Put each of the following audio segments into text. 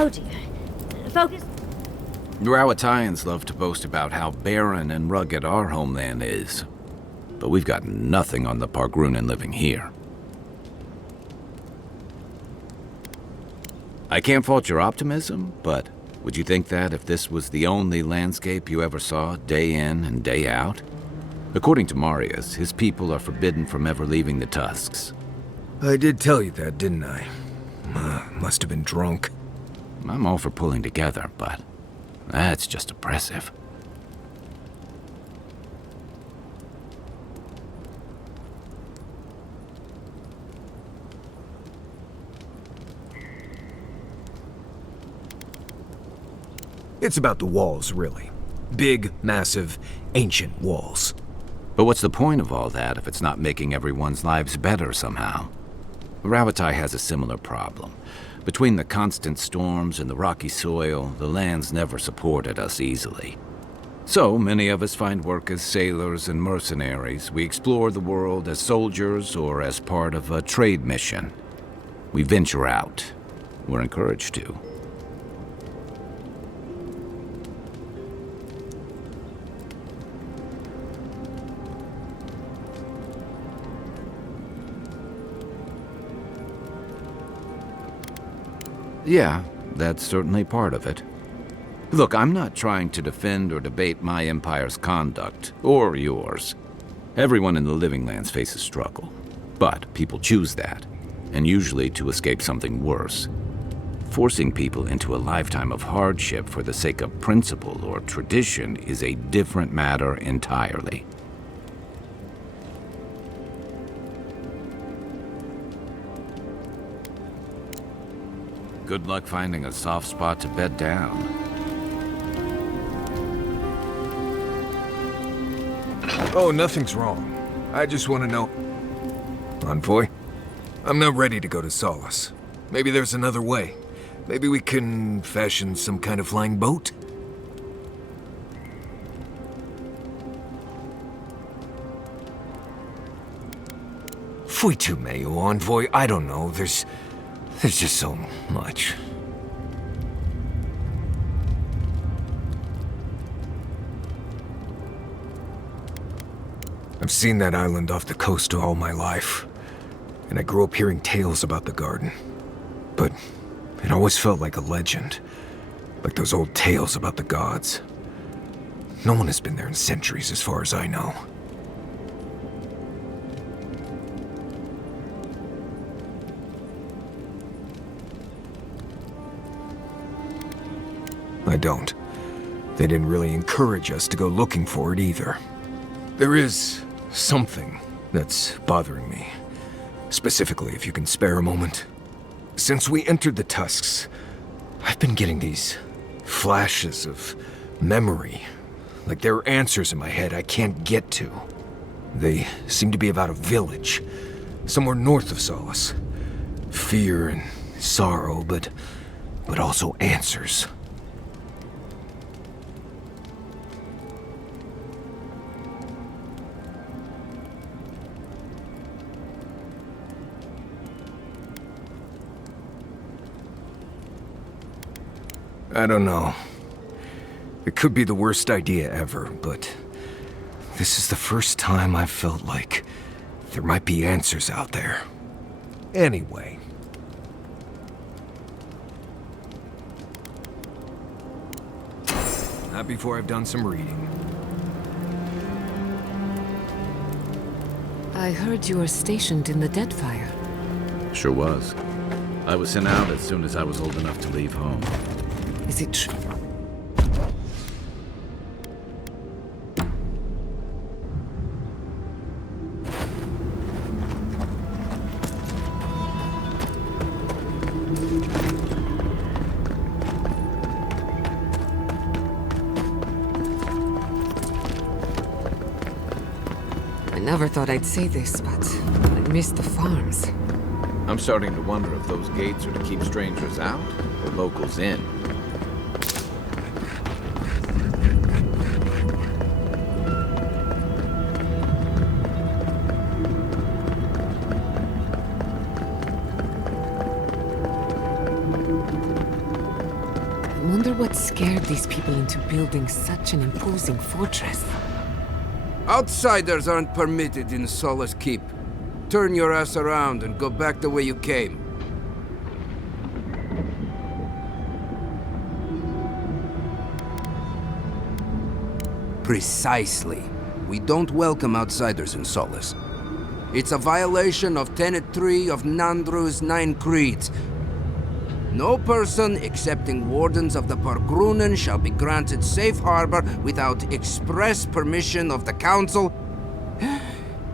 Oh dear. Focus. Rawatayans love to boast about how barren and rugged our homeland is. But we've got nothing on the Pargrunan living here. I can't fault your optimism, but would you think that if this was the only landscape you ever saw, day in and day out? According to Marius, his people are forbidden from ever leaving the Tusks. I did tell you that, didn't I? Must have been drunk. I'm all for pulling together, but that's just oppressive. It's about the walls, really. Big, massive, ancient walls. But what's the point of all that if it's not making everyone's lives better somehow? Ravatai has a similar problem. Between the constant storms and the rocky soil, the land's never supported us easily. So many of us find work as sailors and mercenaries. We explore the world as soldiers or as part of a trade mission. We venture out. We're encouraged to. Yeah, that's certainly part of it. Look, I'm not trying to defend or debate my empire's conduct, or yours. Everyone in the Living Lands faces struggle. But people choose that, and usually to escape something worse. Forcing people into a lifetime of hardship for the sake of principle or tradition is a different matter entirely. Good luck finding a soft spot to bed down. Oh, nothing's wrong. I just want to know... Envoy? I'm not ready to go to Solace. Maybe there's another way. Maybe we can fashion some kind of flying boat? Fui tu meio, Envoy. I don't know. There's just so much. I've seen that island off the coast all my life, and I grew up hearing tales about the garden. But it always felt like a legend, like those old tales about the gods. No one has been there in centuries as far as I know. I don't. They didn't really encourage us to go looking for it either. There is something that's bothering me. Specifically, if you can spare a moment. Since we entered the Tusks, I've been getting these flashes of memory. Like there are answers in my head I can't get to. They seem to be about a village, somewhere north of Solace. Fear and sorrow, but also answers. I don't know. It could be the worst idea ever, but this is the first time I've felt like there might be answers out there. Anyway. Not before I've done some reading. I heard you were stationed in the Deadfire. Sure was. I was sent out as soon as I was old enough to leave home. Is it true? I never thought I'd say this, but I miss the farms. I'm starting to wonder if those gates are to keep strangers out or locals in. Wonder what scared these people into building such an imposing fortress. Outsiders aren't permitted in Solace Keep. Turn your ass around and go back the way you came. Precisely. We don't welcome outsiders in Solace. It's a violation of Tenet 3 of Nandru's 9 Creeds. No person excepting wardens of the Pargrunen shall be granted safe harbor without express permission of the Council,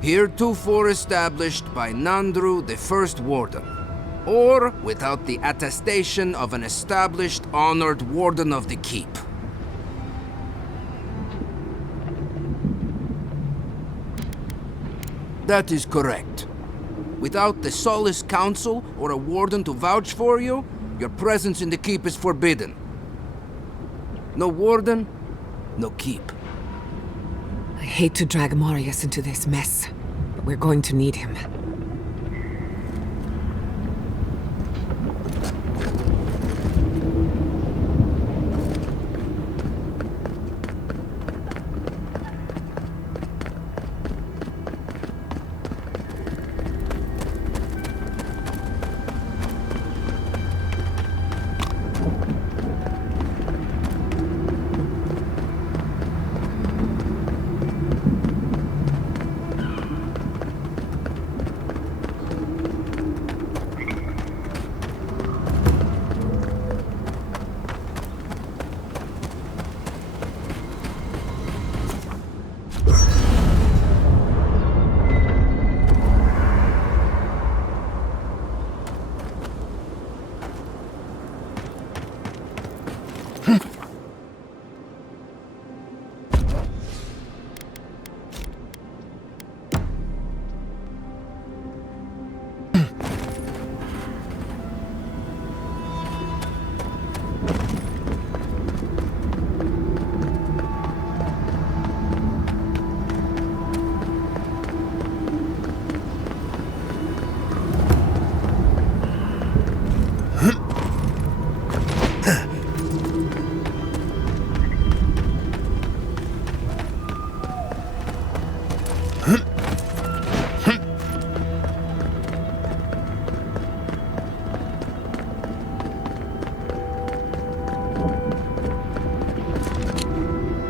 heretofore established by Nandru, the First Warden, or without the attestation of an established, honored Warden of the Keep. That is correct. Without the Solace Council or a Warden to vouch for you, your presence in the Keep is forbidden. No Warden, no Keep. I hate to drag Marius into this mess, but we're going to need him.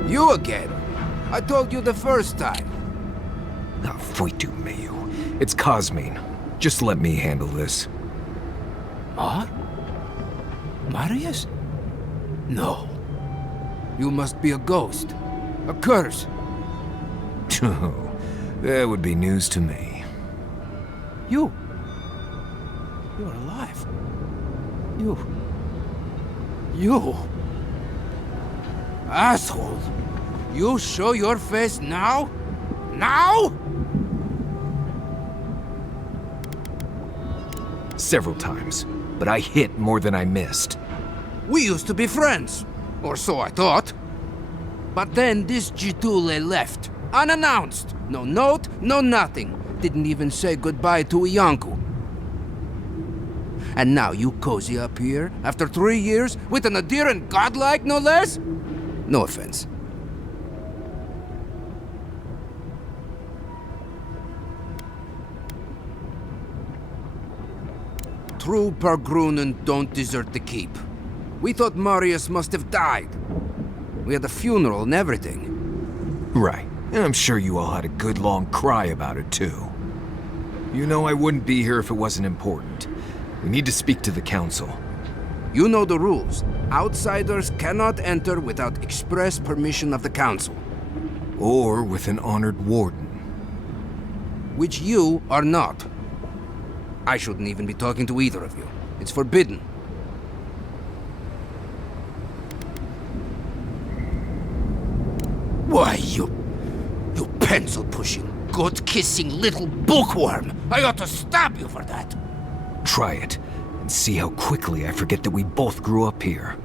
You again? I told you the first time. Ah, Foitu Mayu. It's Cosmine. Just let me handle this. Marius? No. You must be a ghost. A curse. Oh, that would be news to me. You're alive. You... Asshole! You show your face now? Now? Several times, but I hit more than I missed. We used to be friends. Or so I thought. But then this Jitule left. Unannounced. No note, no nothing. Didn't even say goodbye to Iancu. And now you cozy up here, after 3 years, with an adherent godlike, no less? No offense. True Pargrunen don't desert the keep. We thought Marius must have died. We had a funeral and everything. Right. And I'm sure you all had a good long cry about it, too. You know I wouldn't be here if it wasn't important. We need to speak to the Council. You know the rules. Outsiders cannot enter without express permission of the Council. Or with an honored warden. Which you are not. I shouldn't even be talking to either of you. It's forbidden. Why, you pencil-pushing, goat-kissing little bookworm! I ought to stab you for that! Try it, and see how quickly I forget that we both grew up here.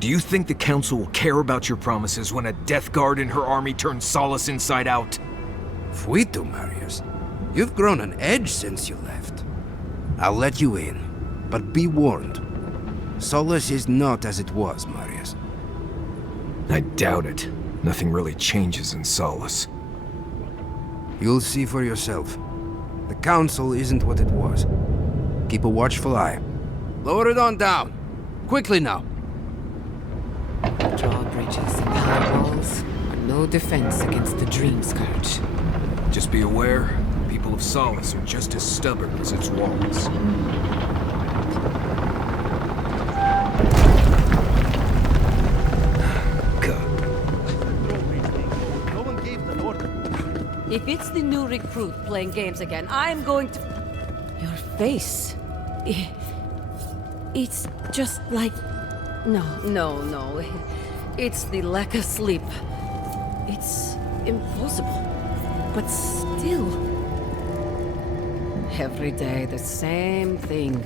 Do you think the Council will care about your promises when a Death Guard and her army turns Solace inside out? Fuitu, Marius. You've grown an edge since you left. I'll let you in, but be warned. Solace is not as it was, Marius. I doubt it. Nothing really changes in Solace. You'll see for yourself. The Council isn't what it was. Keep a watchful eye. Lower it on down. Quickly now. Drawbridges and high walls are no defense against the Dream Scourge. Just be aware, people of Solace are just as stubborn as its walls. If it's the new recruit playing games again, I'm going to... Your face... It's just like... No. It's the lack of sleep. It's impossible. But still... Every day, the same thing.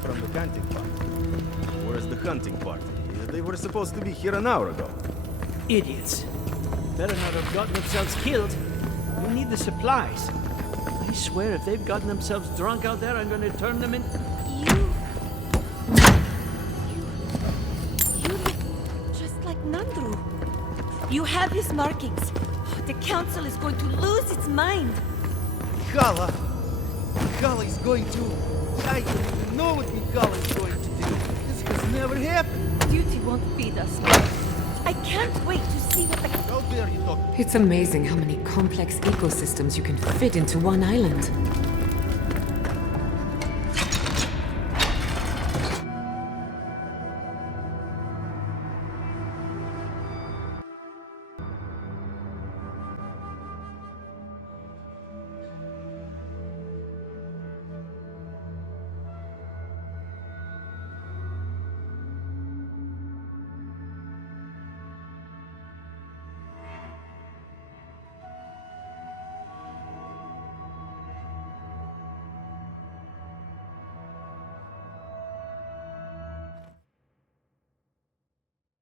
From the hunting party. Where's the hunting party? They were supposed to be here an hour ago. Idiots. Better not have gotten themselves killed. We need the supplies. I swear if they've gotten themselves drunk out there, I'm gonna turn them in... You look just like Nandru. You have his markings. The Council is going to lose its mind. Mikala! Mikala is going to... I don't even know what Mikala is going to do. This has never happened. Duty won't feed us. I can't wait to see what the... How dare you talk? It's amazing how many complex ecosystems you can fit into one island.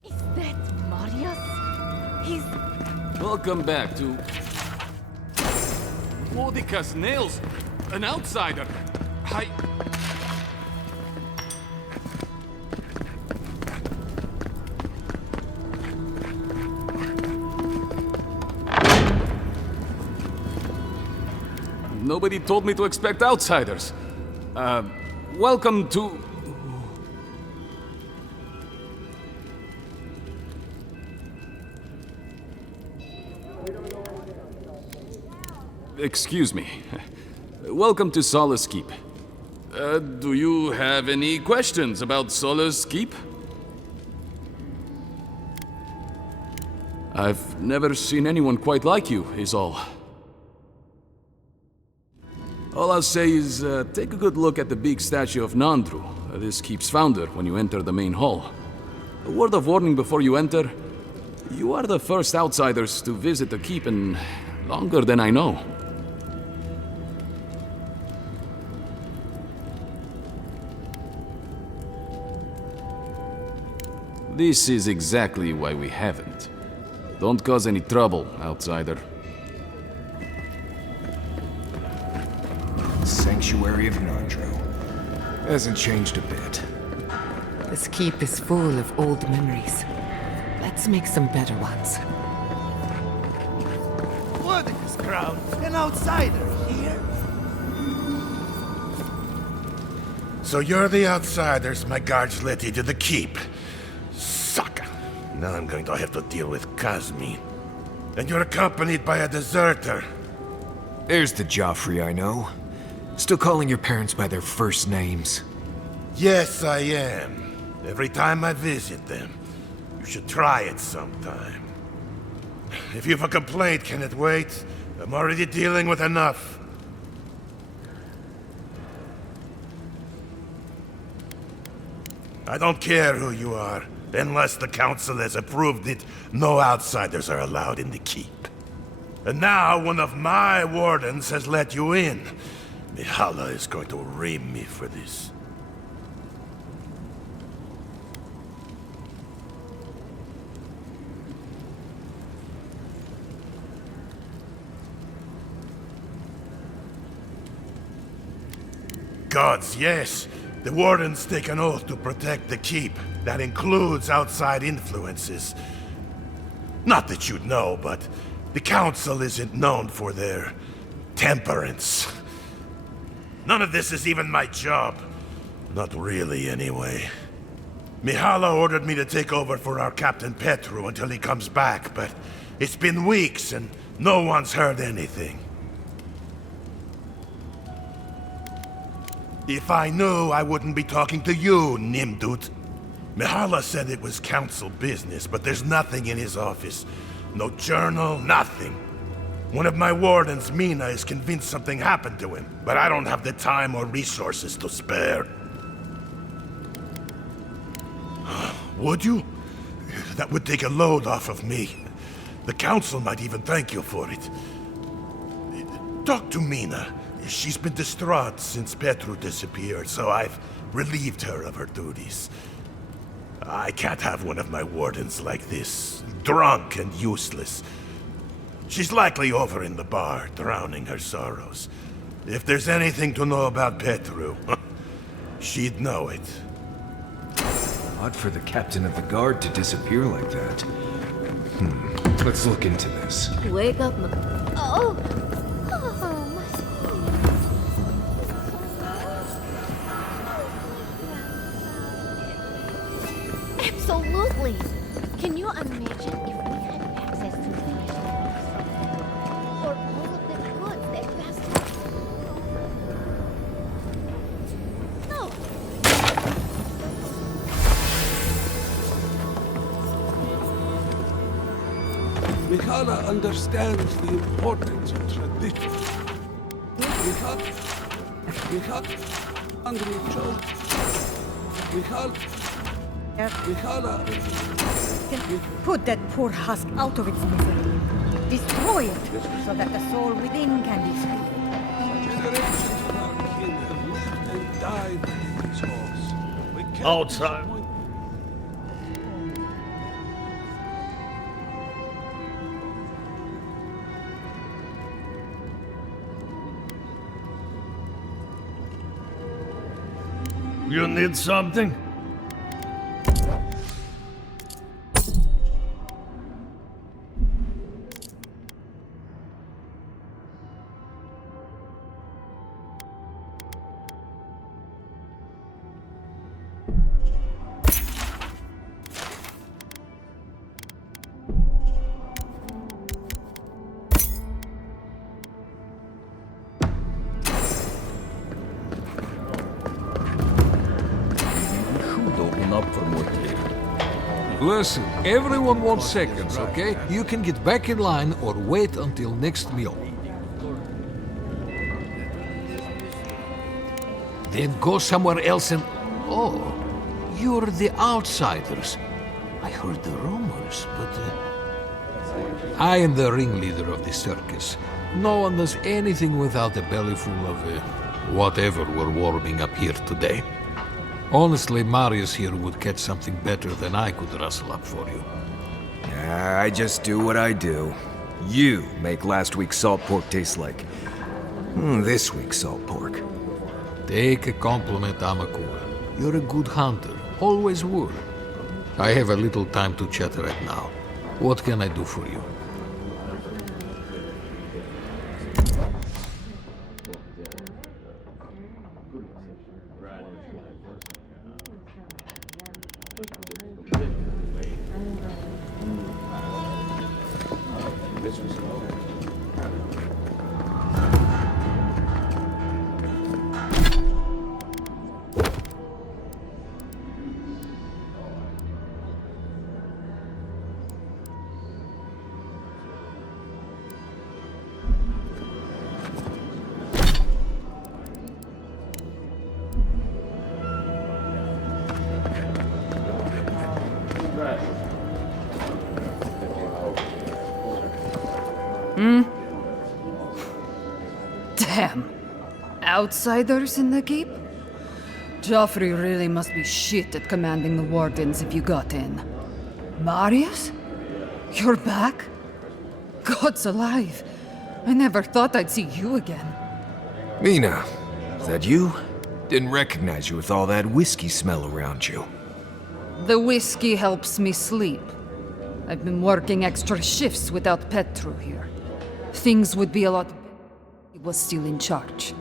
Is that Marius? He's... Welcome back to... Mordecai's nails! An outsider! Nobody told me to expect outsiders. Welcome to... Excuse me. Welcome to Solace Keep. Do you have any questions about Solace Keep? I've never seen anyone quite like you, is all. All I'll say is, take a good look at the big statue of Nandru, this keep's founder, when you enter the main hall. A word of warning before you enter. You are the first outsiders to visit the keep in longer than I know. This is exactly why we haven't. Don't cause any trouble, outsider. Sanctuary of Nandru. Hasn't changed a bit. This keep is full of old memories. Let's make some better ones. What in this crowd? An outsider here? So you're the outsiders my guards let into the keep. Sucker. Now I'm going to have to deal with Kazmi. And you're accompanied by a deserter. There's the Joffrey I know. Still calling your parents by their first names. Yes, I am. Every time I visit them. You should try it sometime. If you've a complaint, can it wait? I'm already dealing with enough. I don't care who you are. Unless the Council has approved it, no outsiders are allowed in the keep. And now one of my wardens has let you in. Mihala is going to ream me for this. Gods, yes. The wardens take an oath to protect the keep. That includes outside influences. Not that you'd know, but the council isn't known for their temperance. None of this is even my job. Not really, anyway. Mihala ordered me to take over for our Captain Petru until he comes back, but it's been weeks and no one's heard anything. If I knew, I wouldn't be talking to you, Nimdut. Mihala said it was council business, but there's nothing in his office. No journal, nothing. One of my wardens, Mina, is convinced something happened to him, but I don't have the time or resources to spare. Would you? That would take a load off of me. The council might even thank you for it. Talk to Mina. She's been distraught since Petru disappeared, so I've relieved her of her duties. I can't have one of my wardens like this, drunk and useless. She's likely over in the bar, drowning her sorrows. If there's anything to know about Petru, she'd know it. Odd for the captain of the guard to disappear like that. Let's look into this. Wake up, Oh! Oh, my Absolutely! Can you imagine if we had access to the national or all of the goods that passed through? No! Mihala understands the importance of tradition. Mihala, Andrew Joe. Mihala. Put that poor husk out of its misery. Destroy it, so that the soul within can be freed. Generations of our kin have lived and died in these halls. We can't Outside. disappoint- You need something? Listen, everyone wants seconds, okay? You can get back in line or wait until next meal. Then go somewhere else and... Oh, you're the outsiders. I heard the rumors, but... I am the ringleader of the circus. No one does anything without a belly full of... whatever we're warming up here today. Honestly, Marius here would catch something better than I could rustle up for you. I just do what I do. You make last week's salt pork taste like... this week's salt pork. Take a compliment, Amakura. You're a good hunter. Always were. I have a little time to chat right now. What can I do for you? Outsiders in the keep? Joffrey really must be shit at commanding the wardens if you got in. Marius? You're back? God's alive. I never thought I'd see you again. Mina, is that you? Didn't recognize you with all that whiskey smell around you. The whiskey helps me sleep. I've been working extra shifts without Petru here. Things would be a lot better if he was still in charge.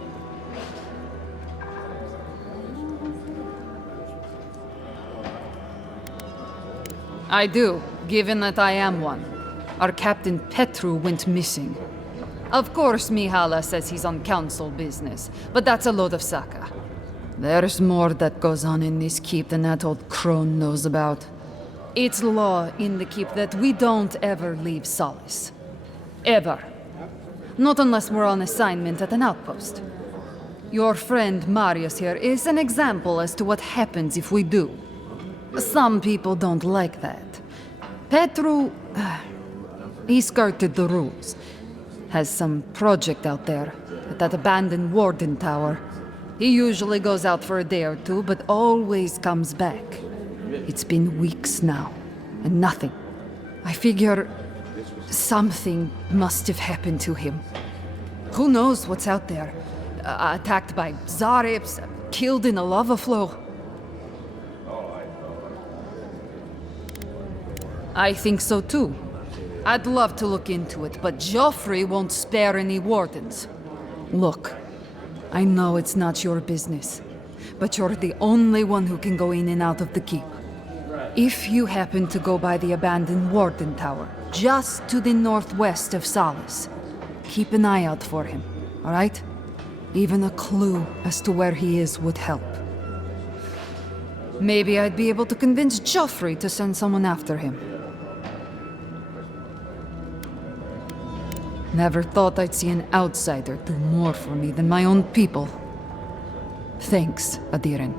I do, given that I am one. Our Captain Petru went missing. Of course, Mihala says he's on council business, but that's a load of saka. There's more that goes on in this keep than that old crone knows about. It's law in the keep that we don't ever leave Solace. Ever. Not unless we're on assignment at an outpost. Your friend Marius here is an example as to what happens if we do. Some people don't like that. Petru... he skirted the rules. Has some project out there, at that abandoned warden tower. He usually goes out for a day or two, but always comes back. It's been weeks now, and nothing. I figure something must have happened to him. Who knows what's out there? Attacked by Zarips, killed in a lava flow. I think so too. I'd love to look into it, but Joffrey won't spare any wardens. Look, I know it's not your business, but you're the only one who can go in and out of the keep. If you happen to go by the abandoned warden tower, just to the northwest of Solace, keep an eye out for him, all right? Even a clue as to where he is would help. Maybe I'd be able to convince Joffrey to send someone after him. Never thought I'd see an outsider do more for me than my own people. Thanks, Adiren.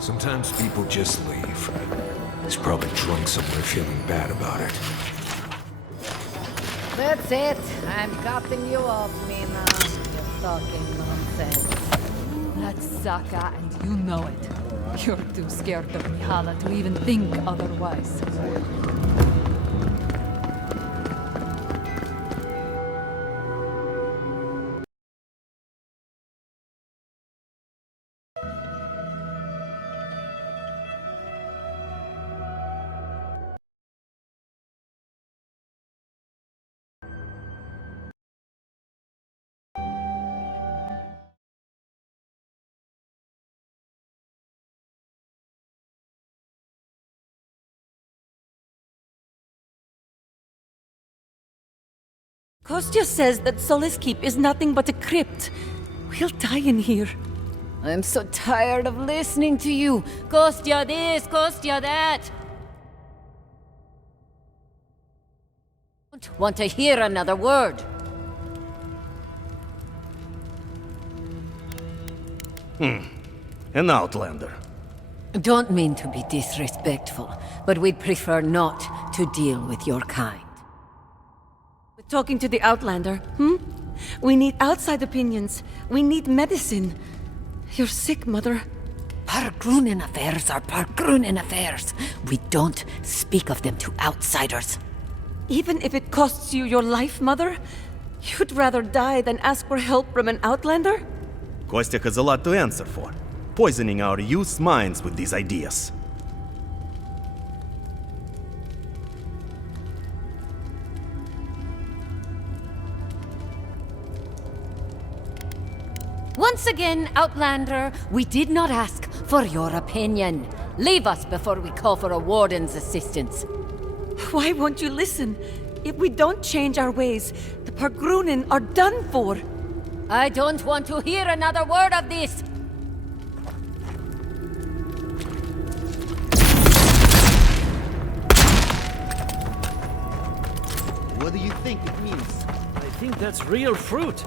Sometimes people just leave. He's probably drunk somewhere feeling bad about it. That's it. I'm cutting you off, Mina. You're talking nonsense. That's Saka, and you know it. You're too scared of Mihala to even think otherwise. Kostya says that Solace Keep is nothing but a crypt. We'll die in here. I'm so tired of listening to you. Kostya this, Kostya that. Don't want to hear another word. An outlander. Don't mean to be disrespectful, but we'd prefer not to deal with your kind. Talking to the Outlander, We need outside opinions. We need medicine. You're sick, Mother. Pargrunen affairs are Pargrunen affairs. We don't speak of them to outsiders. Even if it costs you your life, Mother? You'd rather die than ask for help from an Outlander? Kostya has a lot to answer for, poisoning our youth's minds with these ideas. Once again, Outlander, we did not ask for your opinion. Leave us before we call for a warden's assistance. Why won't you listen? If we don't change our ways, the Pargrunen are done for. I don't want to hear another word of this. What do you think it means? I think that's real fruit.